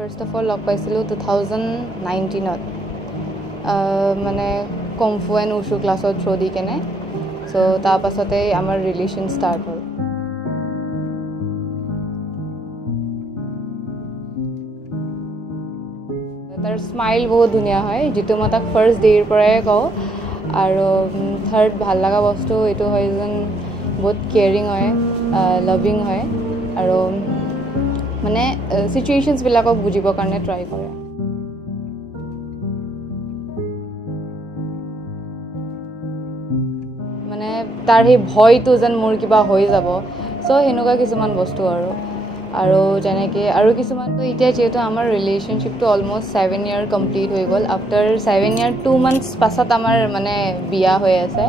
first of all লগ পাইছিলোঁ 2019ত মানে kung fu and wushu ক্লাছত থ্ৰু দি কেনে চ' তাৰপাছতে আমাৰ ৰিলেশ্যন ষ্টাৰ্ট হ'ল তাৰ স্মাইল বহুত ধুনীয়া হয় যিটো মই তাক ফাৰ্ষ্ট ডে'ৰ পৰাই কওঁ আৰু থাৰ্ড ভাল লগা বস্তু এইটো হয় যেন বহুত কেয়াৰিং হয় লাভিং হয় আৰু মানে চিটুৱেশ্যনছবিলাকক বুজিবৰ কাৰণে ট্ৰাই কৰে মানে তাৰ সেই ভয়টো যেন মোৰ কিবা হৈ যাব চ' সেনেকুৱা কিছুমান বস্তু আৰু যেনেকৈ আৰু কিছুমানটো এতিয়া যিহেতু আমাৰ ৰিলেশ্যনশ্বিপটো অলমষ্ট 7 year কমপ্লিট হৈ গ'ল আফটাৰ 7 year 2 months পাছত আমাৰ মানে বিয়া হৈ আছে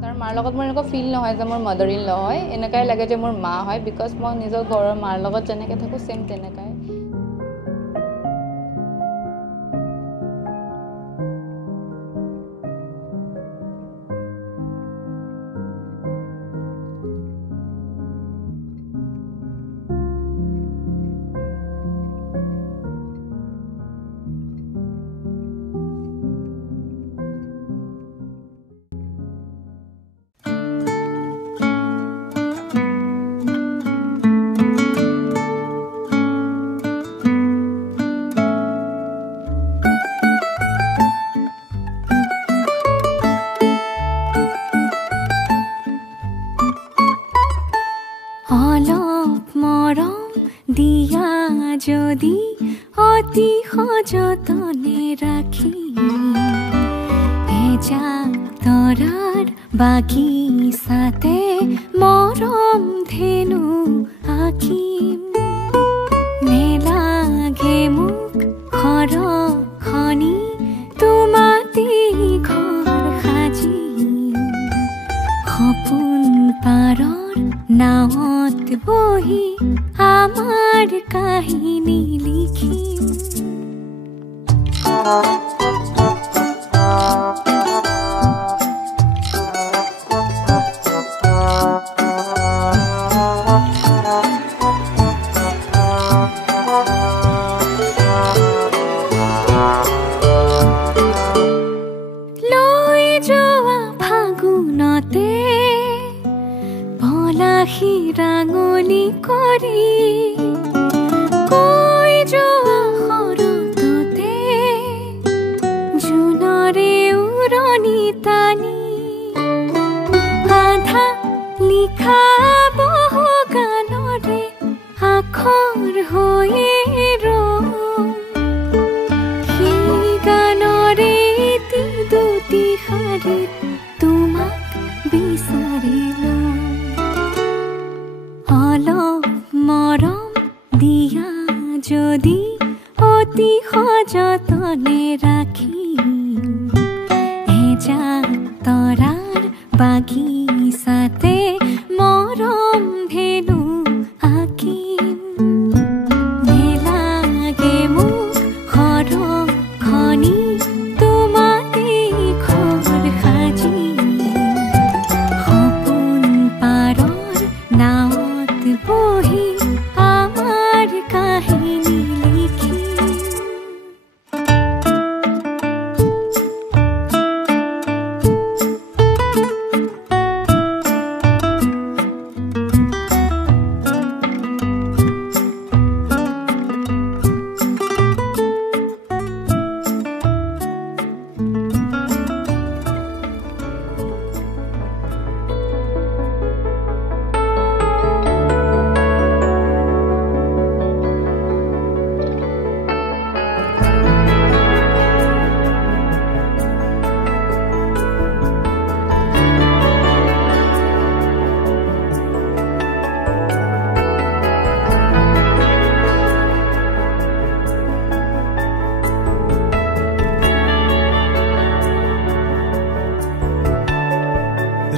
তাৰ মাৰ লগত মোৰ এনেকুৱা ফিল নহয় যে মোৰ মাদাৰ ইন ল হয় এনেকুৱাই লাগে যে মোৰ মা হয় বিকজ মই নিজৰ ঘৰৰ মাৰ লগত যেনেকৈ থাকোঁ ছেইম তেনেকুৱাই যদি অতি সযতনে ৰাখি এজাক তৰাৰ বাগিচাতে মৰম ধেনু আঁকিম নেলাগে মোক খৰখনি তোমাতে ঘৰ সাজিম সপোন পাৰৰ নাৱত বহি আমাৰ কাহিনী লিখিম লৈ যোৱা ফাগুনতে পলাশী ৰাঙলী কৰি কৈ যোৱা শৰততে জোনৰে উৰণি টানি আধা লিখা বহু গানৰে আখৰ হৈয়ে ৰম সেই গানৰে এটি দুটি শাৰীত তোমাক বিচাৰিলো অলপ মৰম দিয়া যদি অতি সযতনে ৰাখি এজাক তৰাৰ বাগিচাতে মৰম ধেনু আঁকিম নেলাগে মোক খৰখনি তোমাতে ঘৰ সাজিম সপোন পাৰৰ নাৱত বহি আমাৰ কাহিনী লিখিম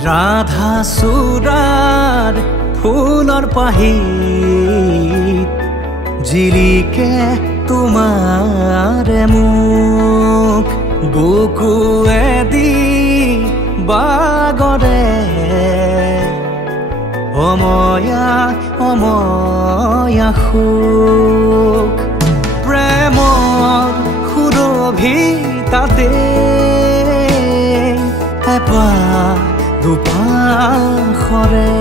ৰাধা চূড়াৰ ফুলৰ পাহিত জিলিকে তোমাৰে মুখ বুকুৱেদি বাগৰে অময়া অময়া সুখ প্ৰেমৰ সুৰভি তাতে এবাৰ দুপাশৰে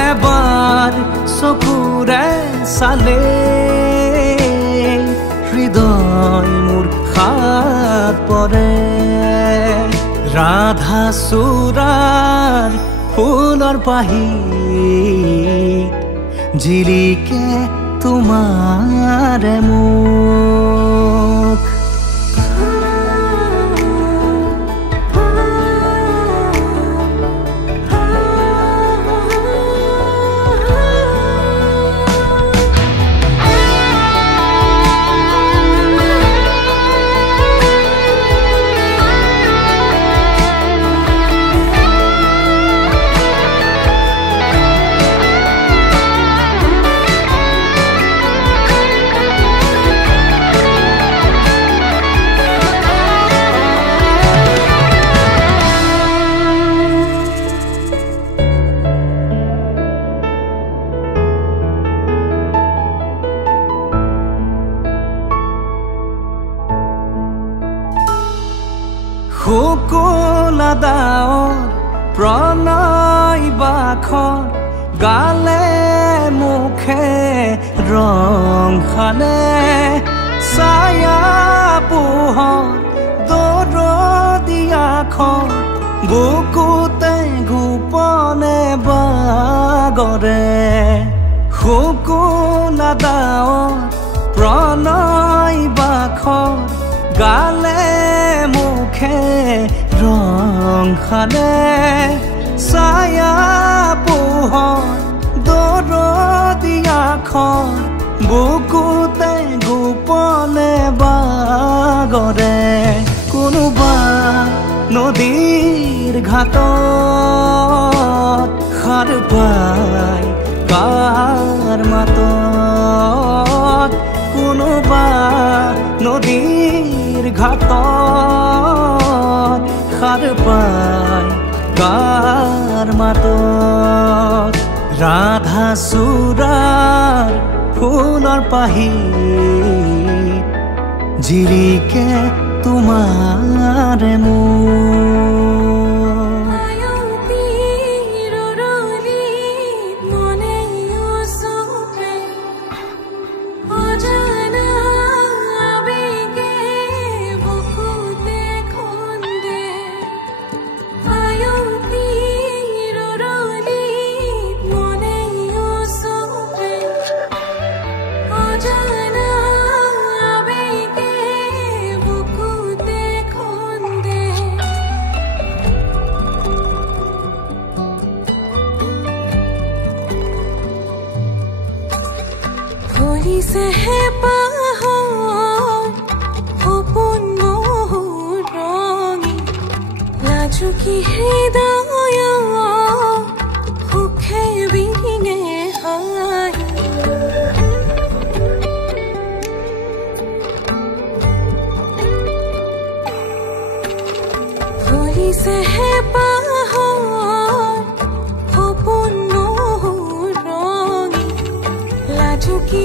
এবাৰ চকুৰে চালে হৃদয় মোৰ হাত পৰে ৰাধা চূড়াৰ ফুলৰ পাহিত জিলিকে তোমাৰে মুখ শুকুলা দাৱৰ প্ৰণয় বাখৰ গালে মুখে ৰং খানে ছায়া পোহৰ দৰদিয়াখন বুকুতে গোপনে বাগৰে শুকুলা দাৱৰ প্ৰণয় বাখৰ গালে মুখে ৰং খানে ছায়া পোহৰ দৰদিয়াখন বুকুতে গোপনে বাগৰে কোনোবা নদীৰ ঘাটত সাৰ পাই কাৰ মাতত কোনোবা নদীৰ ঘাটত সাৰ পাই কাৰ মাতত ৰাধা চূড়াৰ ফুলৰ পাহিত জিলিকে তোমাৰে মুখ Sehe pahor opon mohor rongi laju ki hridaya hukhe binge hai holi sehe pahor opon mohor rongi laju ki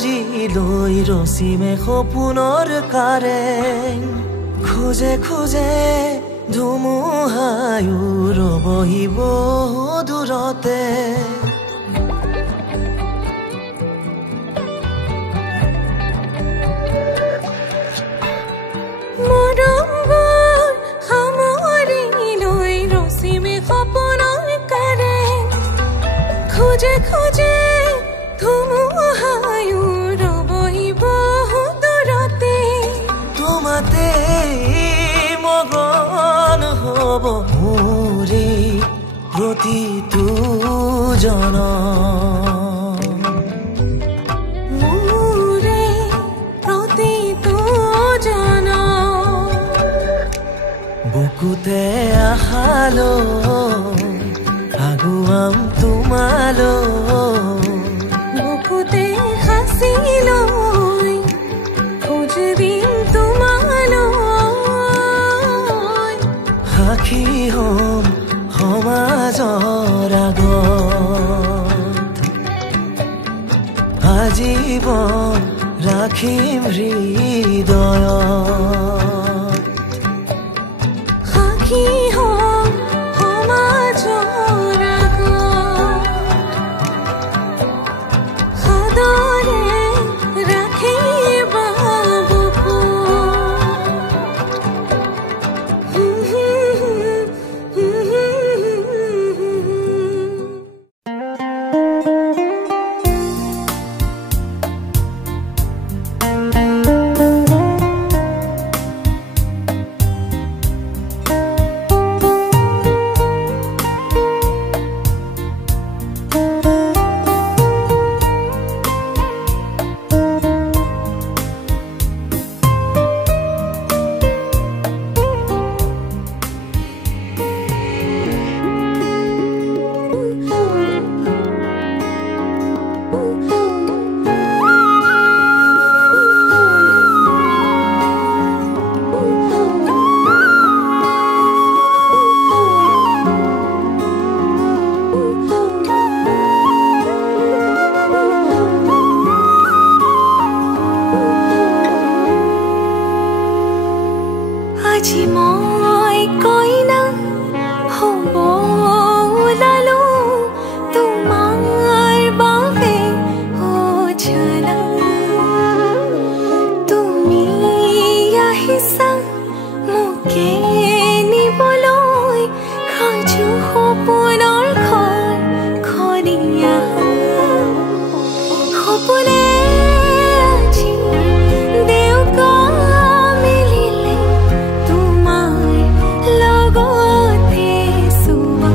সাজি লৈ ৰচিমে সপোনৰ কাৰেং খোজে খোজে ধুমুহায়ো ৰবহিব দূৰতে खोजे खोजे धुमुहायु रबहिब दूरते তোমাতে মগন হব মোৰে প্ৰতিটো জন মোৰে প্ৰতিটো জন বুকুতে আহালো আগুৱাম তোমালো বুকুতে হাসিলৈ খোজ দিম তোমালৈ সাক্ষী হম সমাজৰ আগত আজীৱন ৰাখিম হৃদয়ত সাক্ষী হম সমাজৰ আগত সাদৰে ৰাখিবা বুকু আজি মই কইনা হ'ব ওলালো তোমাৰ বাবে অজানা তুমি আহিছা মোকে নিবলৈ সাজু সপোনৰ ঘৰ খনিয়া সপোনে আজি দেউকা মিলিলে তোমাৰ লগতে চোৱা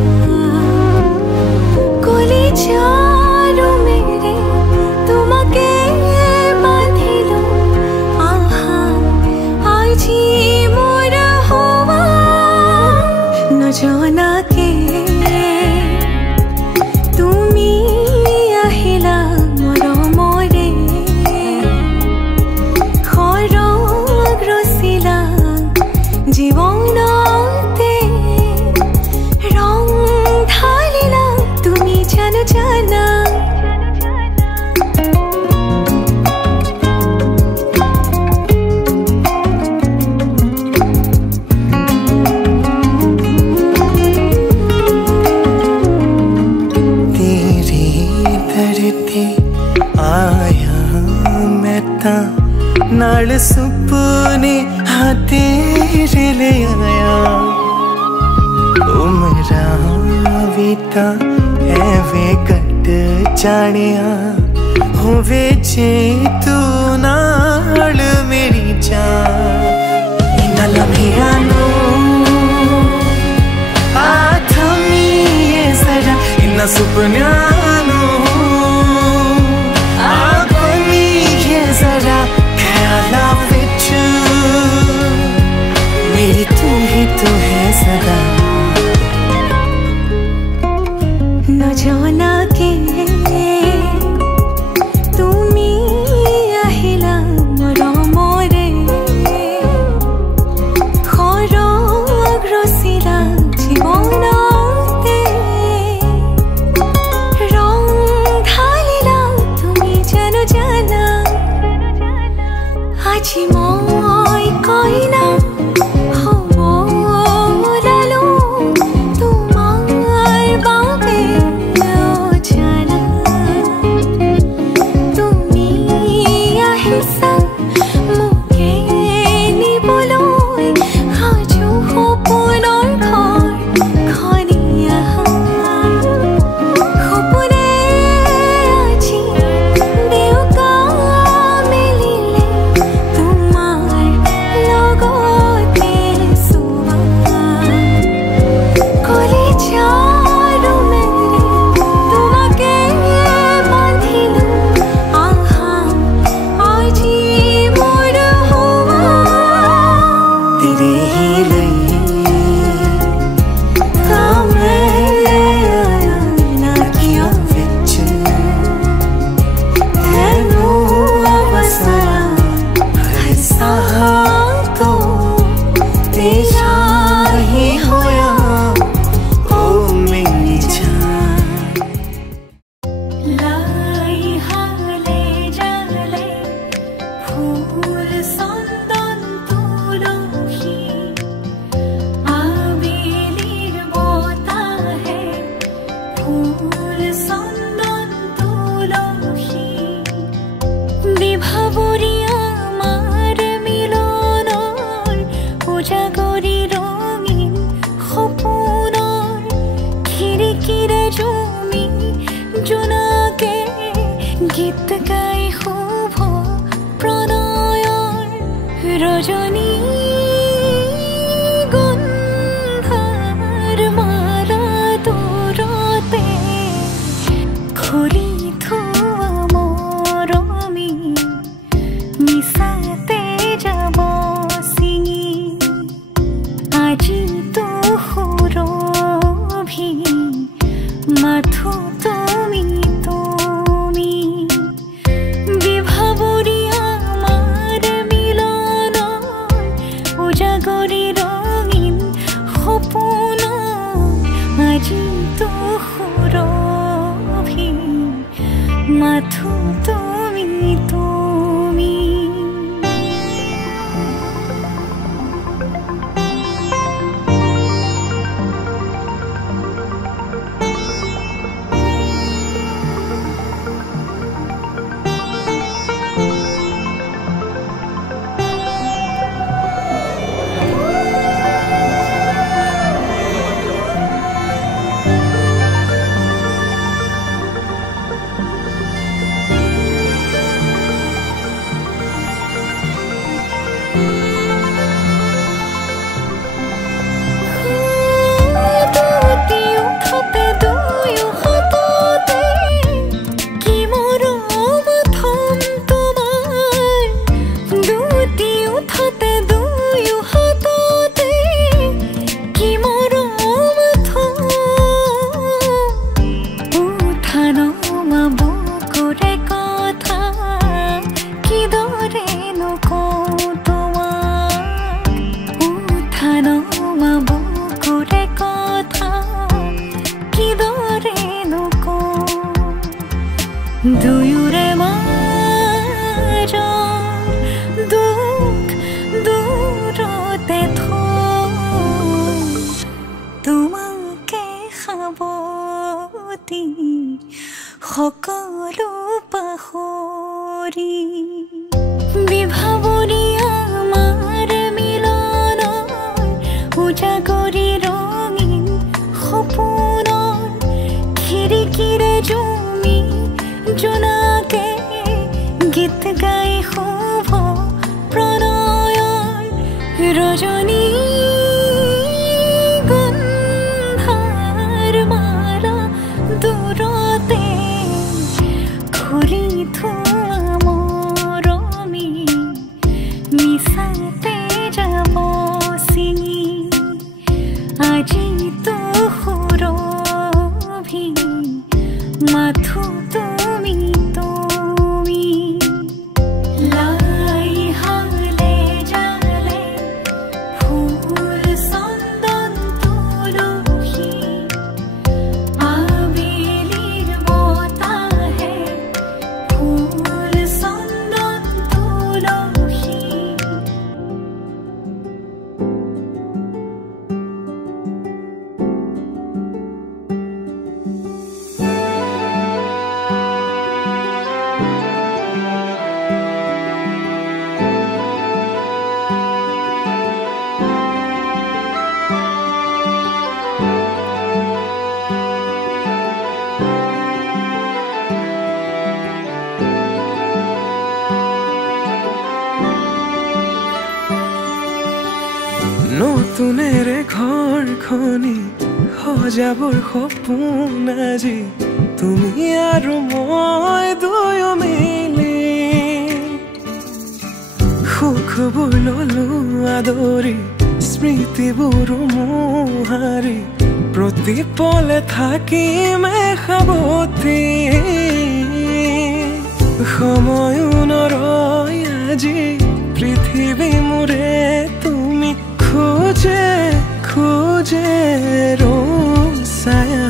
কলিজাৰো মেৰে তোমাকে বান্ধিলো আহা আজি মোৰ হোৱা নজনাকে তুমি আহিলা মৰমৰে খৰগ ৰচিলা জীৱনতে ৰং ঢালিলা তুমি জানো জানা तेरी धरती आया मैं ता नाल सुपने हाँ तेरे ले आया उमरा बीता है वे कट जानिया होवे जे तू नाल मेरी जान इना लम्हियानो आथमीये इना सुपन्यानो आगमीये जरा ख्याला विच मेरी तू ही तो है सदा নজনাকে তুমি আহিলা মৰমৰে খৰগ ৰচিলা জীৱনতে ৰং ঢালিলা তুমি জানো জানা উজাগৰি ৰঙীন সপোনৰ খিৰিকীৰে জুমি জোনাকে গীত গাই শুভ প্ৰণয়ৰ ৰজনী গন্ধাৰ মালা দূৰতে খুলি থোৱা মৰমী মিছাতে যাব ছিঙি আজি তো সুৰভি মাথো তুমি তুমি বিভাৱৰী আমাৰ মিলন উজাগৰি ৰঙীন সপোন আজি তো সুৰভি মাথো তুমি তুমি দুয়োৰে মাজৰ দুখ দূৰতে থৈ তোমাকে সাৱটি সকলো পাহৰি বিভাৱৰী আমাৰ মিলন উজাগৰি ৰঙীন সপোনৰ খিৰিকীৰে জুমি জোনাকে গীত গাই শুভ প্ৰণয়ৰ ৰজনী গন্ধাৰ মালা দূৰতে খুলি থোৱা মৰমী মিছাতে যাব ছিঙি আজি তো সুৰভি মাথো তুমি তুমি লাই হালে জালে ফুল চন্দন তুলসী আবেলিৰ বতাহে ফুল চন্দন তুলসী নতুনেৰে ঘৰখনি সজাবৰ সপোন আজি তুমি আৰু মই দুয়ো মিলি সুখবোৰ ললো আদৰি স্মৃতিবোৰ মোহাৰি প্ৰতি পলে থাকিমে সাৱতি সময়ো নৰয় আজি পৃথিৱী মোৰে তুমি খোজে খোজে ৰছায়া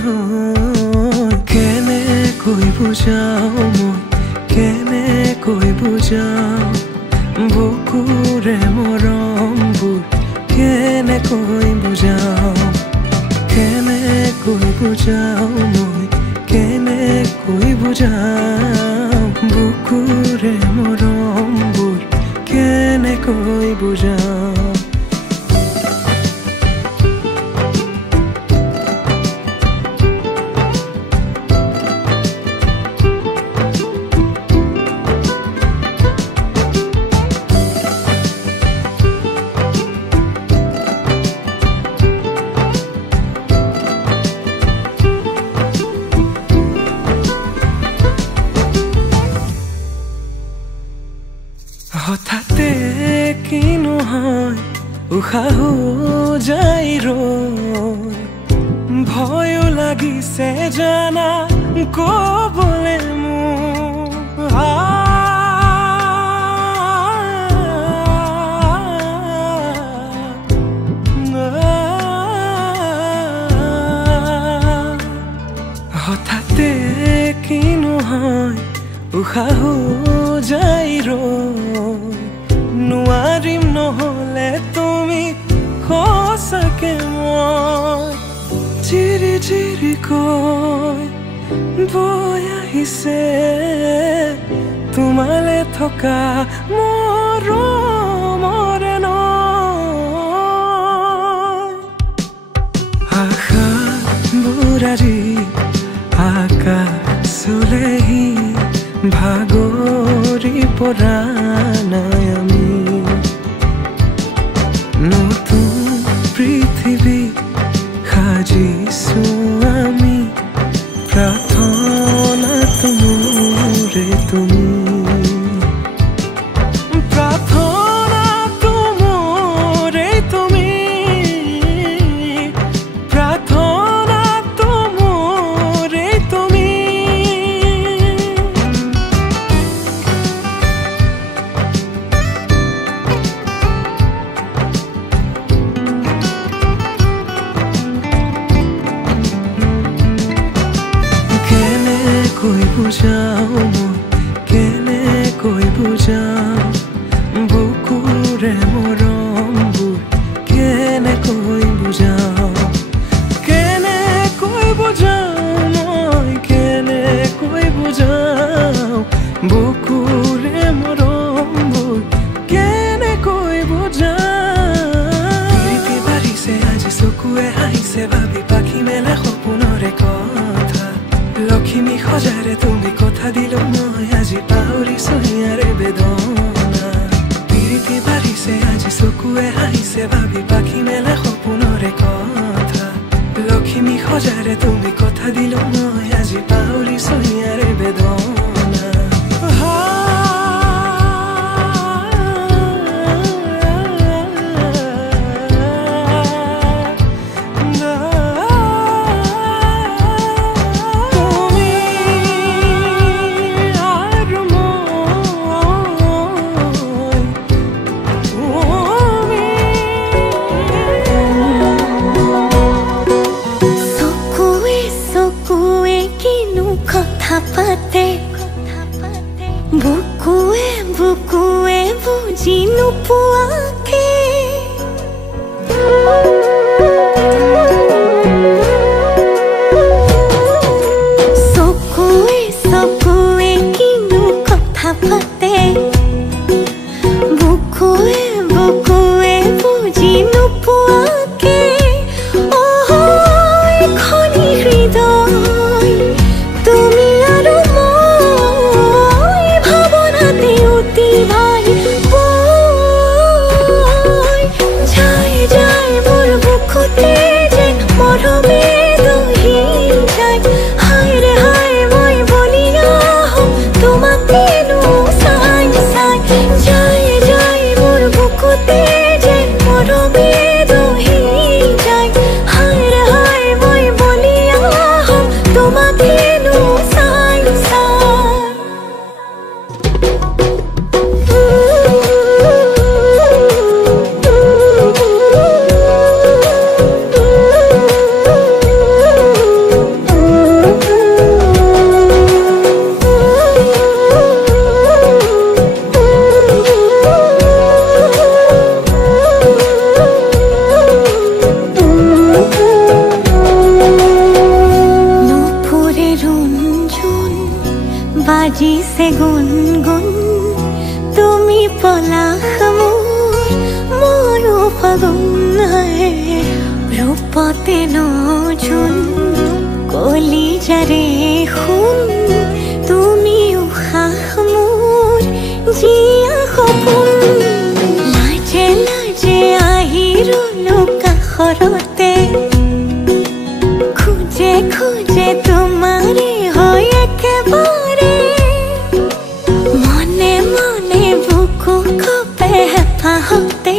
কেনেকৈ বুজাও মই কেনেকৈ বুজাও বুকুৰে মৰমবোৰ কেনেকৈ বুজাও কেনেকৈ বুজাও মই কেনেকৈ বুজাও বুকুৰে মৰমবোৰ কেনেকৈ বুজাও উশাহো যাই ৰৈ ভয়ো লাগিছে জানা কবলে মোৰ হঠাতে কিনো হয় উশাহো যাই ৰৈ নোৱাৰিম নহ'লে তুমি সঁচাকে মই চিৰি চিৰি কৈ বৈ আহিছে তোমালে থকা মৰমৰে নৈ আশাবোৰ আজি আকাশলেহি ভাগৰি পৰা নাই আমি নতুন পৃথিৱী সাজিছো আমি প্ৰাৰ্থনা তোমৰে তুমি প্ৰাৰ্থনা তোমৰে তুমি প্ৰাৰ্থনা তোমৰে তুমি কেনেকৈ বুজাও মই কেনেকৈ বুজাও বুকুৰে মৰমবোৰ কেনেকৈ বুজাও কেনেকৈ বুজাও মই কেনেকৈ বুজাও বুকুৰে মৰমবোৰ কেনেকৈ বুজাও প্ৰীতি বাঢ়িছে আজি চকুৱে হাঁহিছে ভাবি পাখি মেলে সপোনৰে কথা লক্ষ্মী সজাৰে তুমি কথা দিলো মই আজি পাহৰিছো হিয়াৰে বেদনা প্ৰীতি বাঢ়িছে আজি চকুৱে হাঁহিছে ভাবি পাখি মেলে সপোনৰে কথা লক্ষ্মী সজাৰে তুমি কথা দিলো মই আজি পাহৰিছো হিয়াৰে বেদনা বুকুৱে বুকুৱে বুজি নোপোৱাকে চকুৱে চকুৱে কিনো কথা পাতে বুকুৱে বুকুৱে বুজি নোপোৱাকে খনি হৃদয় তুমি আৰু বাজিছে গুনগুন তুমি পলাশ মোৰ ফাগুন ৰূপতে নজুন কলিজাৰে শুন তুমি উশাহ মোৰ জিয়া সপোন লাজে লাজে আহি ৰলো কাষৰতে খুজে খুজে তোমাৰে হয় একেবাৰে মনে মনে বুকু কপে হেঁপাহতে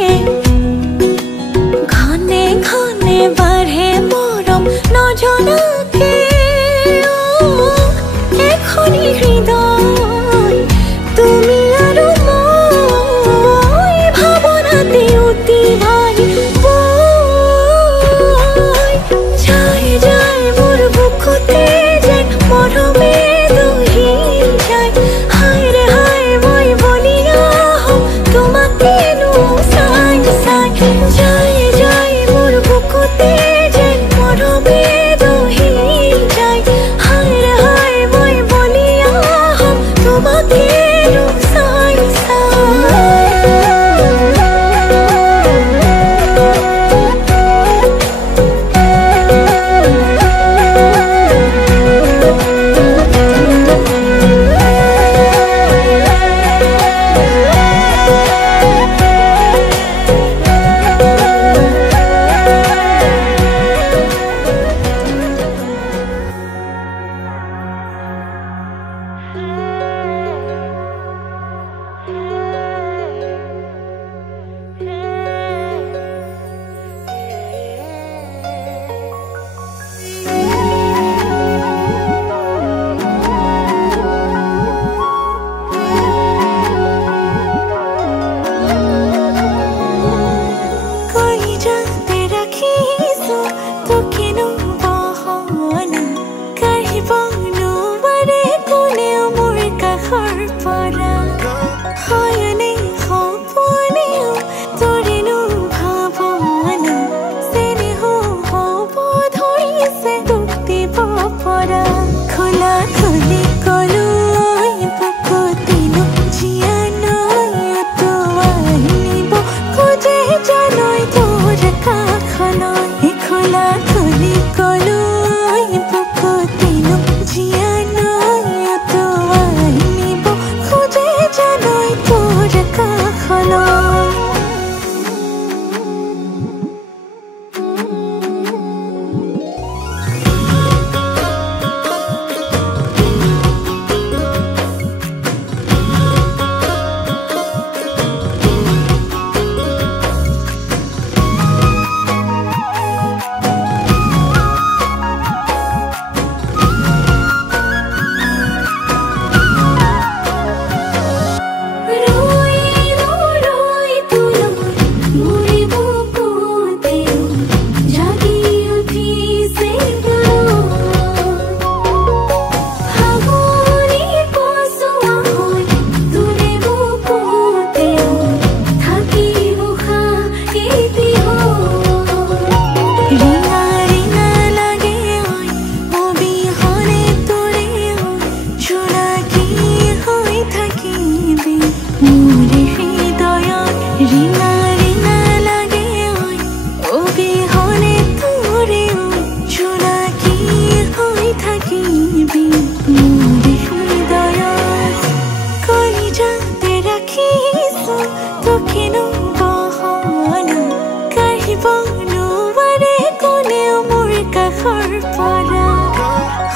দেশৰ পৰা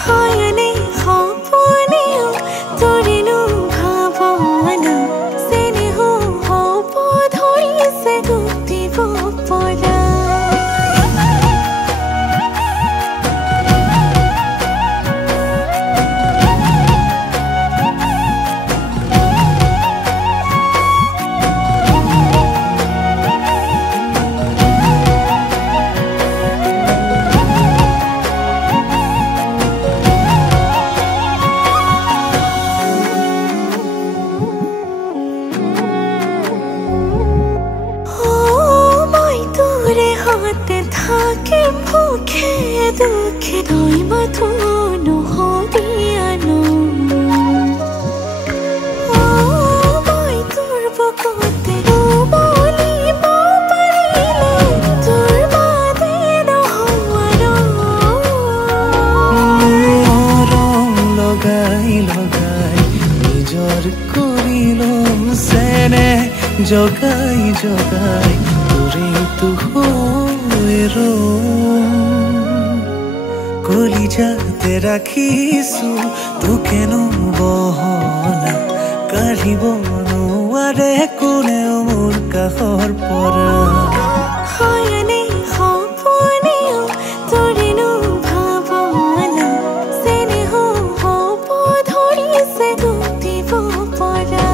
হয়নে সপোনেও তোৰেনো ভাৱনা চেনেহ হ'ব ধৰিছে গুটিব পৰা থাকিম ভোকে দুখে তই মাথো নহদিয়ানো মই তোৰ বুকুতে উমলিব পাৰিলে তোৰ বাদে নহোৱাৰো ৰং লগাই লগাই নিজৰ কৰি ল'ম চেনে জগাই জগাই তোৰেতো কলিজাতে ৰাখিছো তোকেনো বহনা কাঢ়িব নোৱাৰে কোনেও মোৰ কাষৰ পৰা হয়নে সপোনেও তোৰেনো ভাৱনা চেনেহ হ'ব ধৰিছে গুটিব পৰা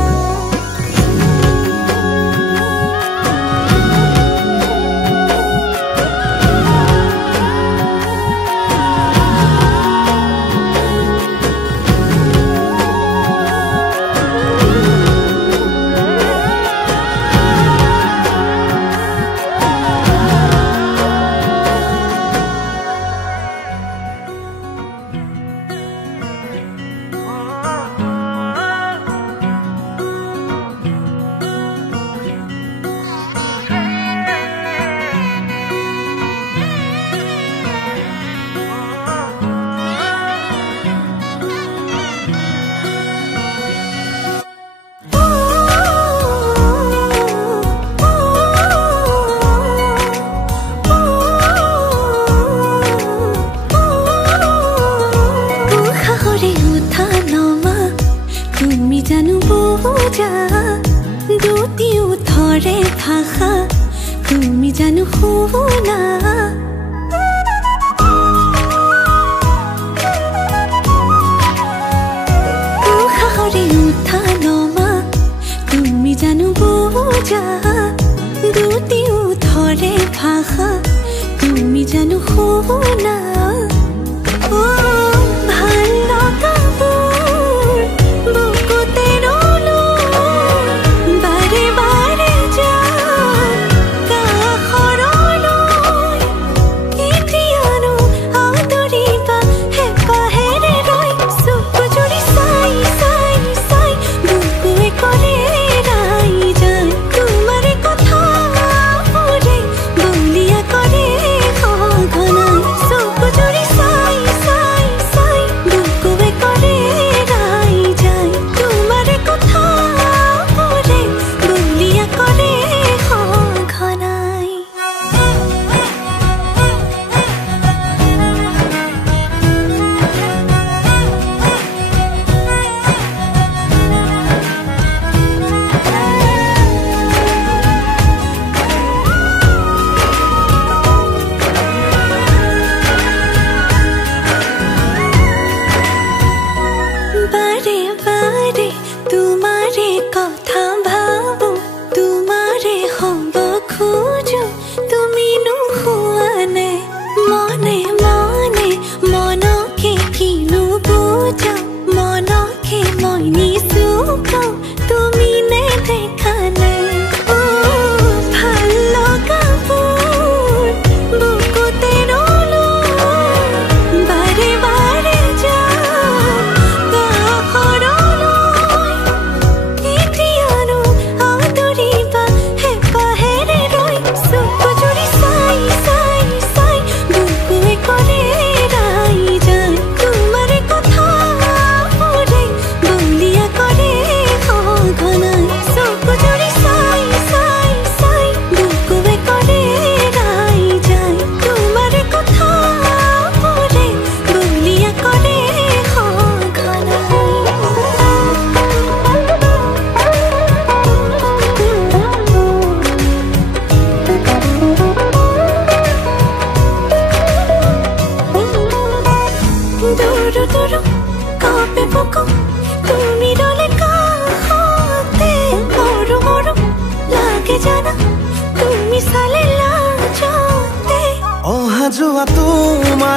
দুটিও ধৰে ভাষা তুমি জানো শুনা সাহৰে উঠা নমা তুমি জানো বুজা দুটিও ধৰে ভাষা তুমি জানো শুনা ভাল লগাবোৰ বুকুতে ৰলো বাৰে বাৰে যাম কাষৰলৈ এতিয়ানো আদৰিবা হেঁপাহেৰে ৰৈ চকু জুৰি চাই চাই চাই বুকুৱে কৰে ৰাই যায় তোমাৰে কথাবোৰে বলিয়া কৰে সঘনাই চকু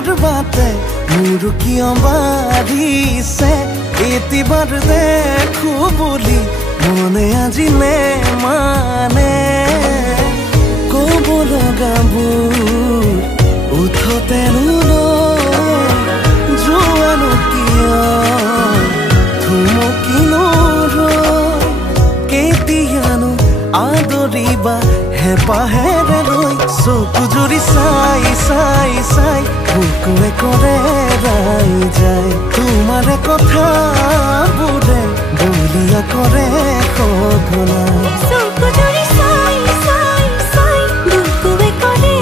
বাতে মোৰ কিয় বাঢ়িছে এতিবাৰ দেখো বুলি মনে আজিলে মানে ক'ব লগাবোৰ উঠতেনো যোৱানো কিয় থুমকিনো কেতিয়ানো আদৰিবা হেঁপাহেৰে লৈ চকু জুৰি চাই চাই চাই বুকুৱে কৰে ৰাই যায় তোমাৰে কথাবোৰে বলিয়া কৰে সঘনাই চকু জুৰি চাই চাই চাই বুকুৱে কৰে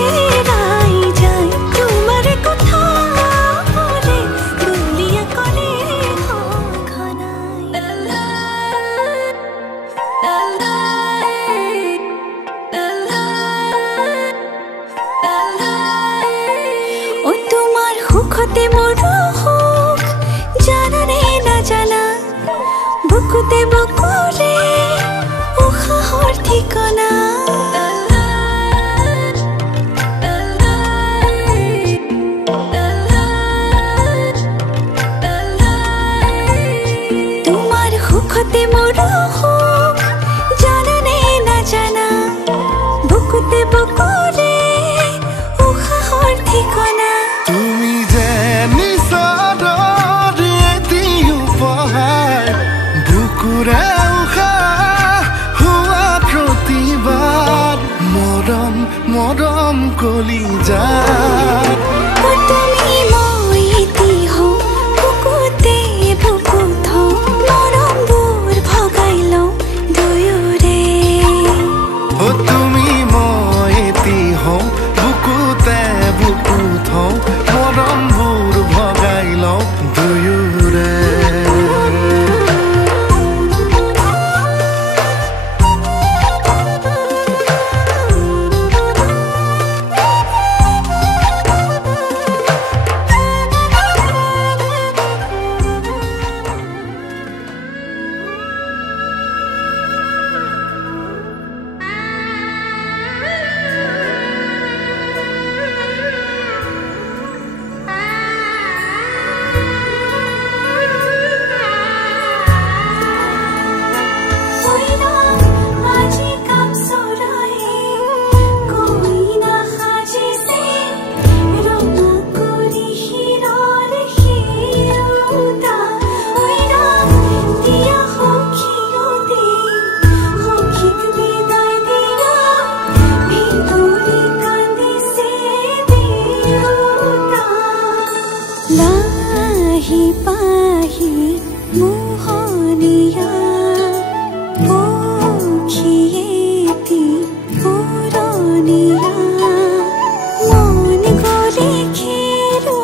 ৰাই যায় তোমাৰে কথাবোৰে বলিয়া কৰে সঘনাই ও তোমাৰ সুখতে মোৰ সুখ জানানে নাজানা বুকুতে বুকুৰে উশাহৰ ঠিকনা তোমাৰ সুখতে মোৰ সুখ জানানে নাজানা বুকুতে বুকুৰে উশাহৰ ঠিকনা তুমি যে নিচাদৰে দিও পহাৰ বুকুৰে উশাহ হোৱা প্ৰতিবাদ মৰম মৰম কলিজাত তুমি মই এটি হওঁ বুকুতে বুকু থওঁ মৰমবোৰ ভগাই লওঁ দুয়োৰে ও তুমি মই এটি হওঁ বুকুতে বুকু থওঁ মৰমবোৰ ভগাই লওঁ দুয়োৰে লাহি পাহি মোহনীয়া পক্ষীয়েতি পুৰণীয়া মন গ'লে খেলো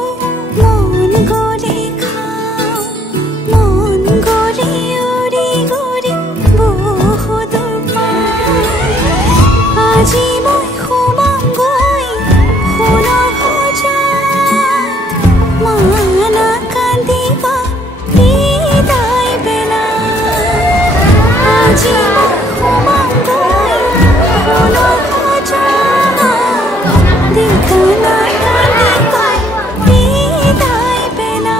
মন গ'লে খাওঁ মন গ'লে উৰি উৰি বহুদূৰ পাওঁ আজি মই সোমামগৈ সোণৰ সজাত মানা কান্দিবা বিদায় বেলা আজি মই সোমামগৈ সোণৰ সজাত দিঘনা কান্দিবা বিদায় বেলা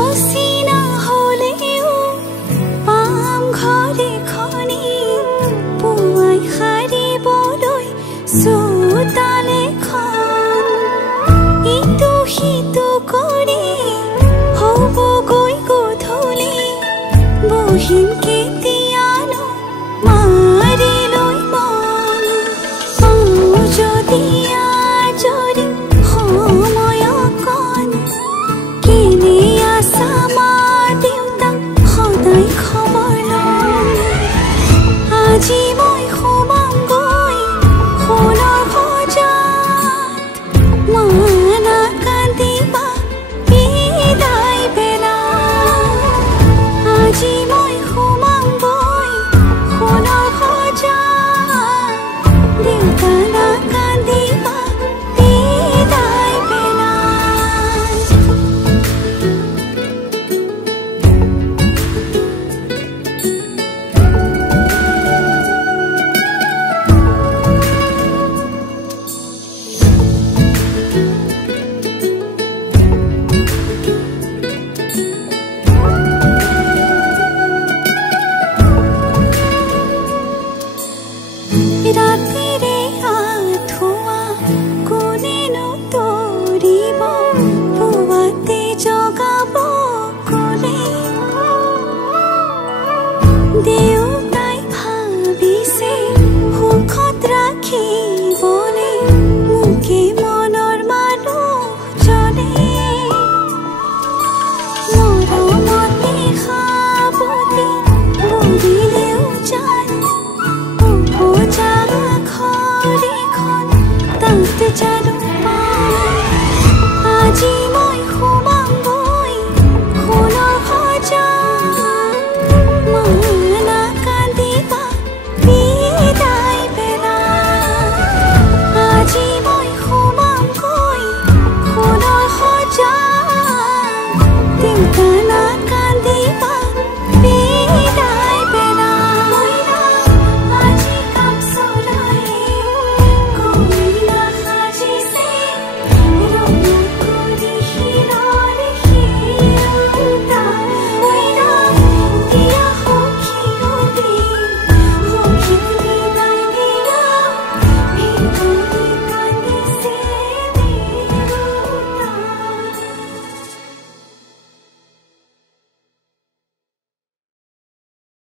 অচিনা হ'লেও পাম ঘৰে খনি পুৱাই সাৰিবলৈ চোতালেখন ইটো সিটো কৰি হ'বগৈ গধূলি বহিম